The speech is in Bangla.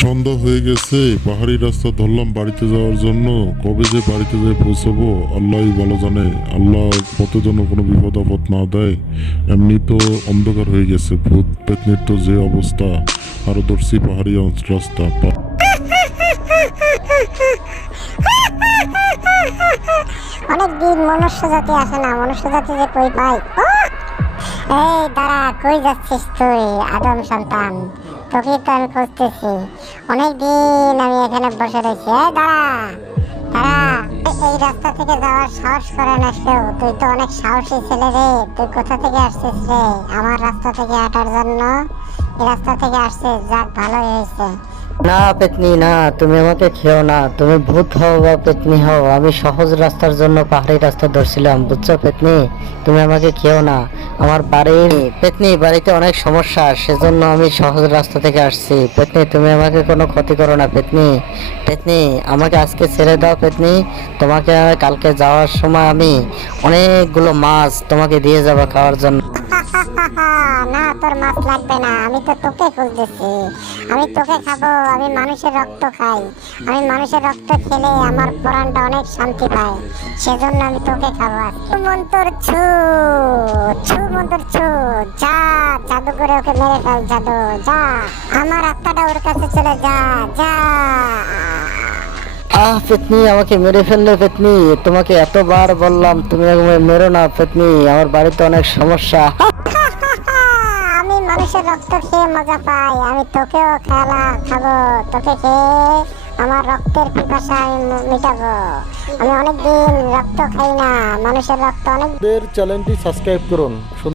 সন্ধ্যা হয়ে গেছে, পাহাড়ি রাস্তা ধরলাম বাড়িতে যাওয়ার জন্য। কবে যে বাড়িতে যেয়ে পৌঁছাবো আল্লাহই ভালো জানে। আল্লাহ পথে যেন কোনো বিপদ আপদ না দেয়। এমনি তো অন্ধকার হয়ে গেছে, ভূত পেতনির তো যে অবস্থা। আরো ধরছি পাহাড়ি রাস্তা অনেকদিন মনুষ্য জাতি আসে না, মনুষ্য জাতি যে কই পাই। এই দাঁড়া, কই যাচ্ছিস তুই আদম সন্তান? তোকে তো আমি খুঁজতেছি অনেকদিন, আমি এখানে বসে রয়েছি। এই দাঁড়া দাঁড়া, এই রাস্তা থেকে যাওয়ার সাহস করে না কেউ? তুই তো অনেক সাহসী ছেলে রে। তুই কোথা থেকে আসছিস রে? আমার রাস্তা থেকে হাঁটার জন্য এই রাস্তা থেকে আসছিস, যাক ভালোই হয়েছে। না পেতনি না, তুমি আমাকে খেও না। তুমি ভূত হও বা পেতনি হও, আমি সহজ রাস্তার জন্য পাহাড়ি রাস্তা ধরছিলাম, বুঝছো পেতনি? তুমি আমাকে খেও না। আমার বাড়ির পেতনি, বাড়িতে অনেক সমস্যা, সেজন্য আমি সহজ রাস্তা থেকে আসছি। পেতনি তুমি আমাকে কোনো ক্ষতি করো না পেতনি। পেতনি আমাকে আজকে ছেড়ে দাও পেতনি। তোমাকে কালকে যাওয়ার সময় আমি অনেকগুলো মাছ তোমাকে দিয়ে যাবো খাওয়ার জন্য। না, তোর মাছ লাগবে না, আমি তো তোকে খুঁজতেছি। আমি তোকে খাবো। আমি মানুষের রক্ত খাই। আমি মানুষের রক্ত খেলে আমার প্রাণটা অনেক শান্তি পায়, সেজন্য আমি তোকে খাবো। ছু মন্তর ছু, ছু মন্তর ছু, যা জাদু করে ওকে মেরে ফেল। জাদু যা, আমার আত্মাটা ওর কাছে চলে যা যা। পেতনি আমাকে মেরে ফেললে পেতনি। তোমাকে এতবার বললাম তুমি আমাকে মেরো না পেতনি, আমার বাড়িতে অনেক সমস্যা। আমি মানুষের রক্ত খেয়ে মজা পাই, আমি তোকেও খাবো। তোকে খেয়ে আমার রক্তের পিপাসা আমি মিটাবো। আমি অনেকদিন রক্ত খাই না, মানুষের রক্ত অনেক। চ্যানেলটি সাবস্ক্রাইব করুন।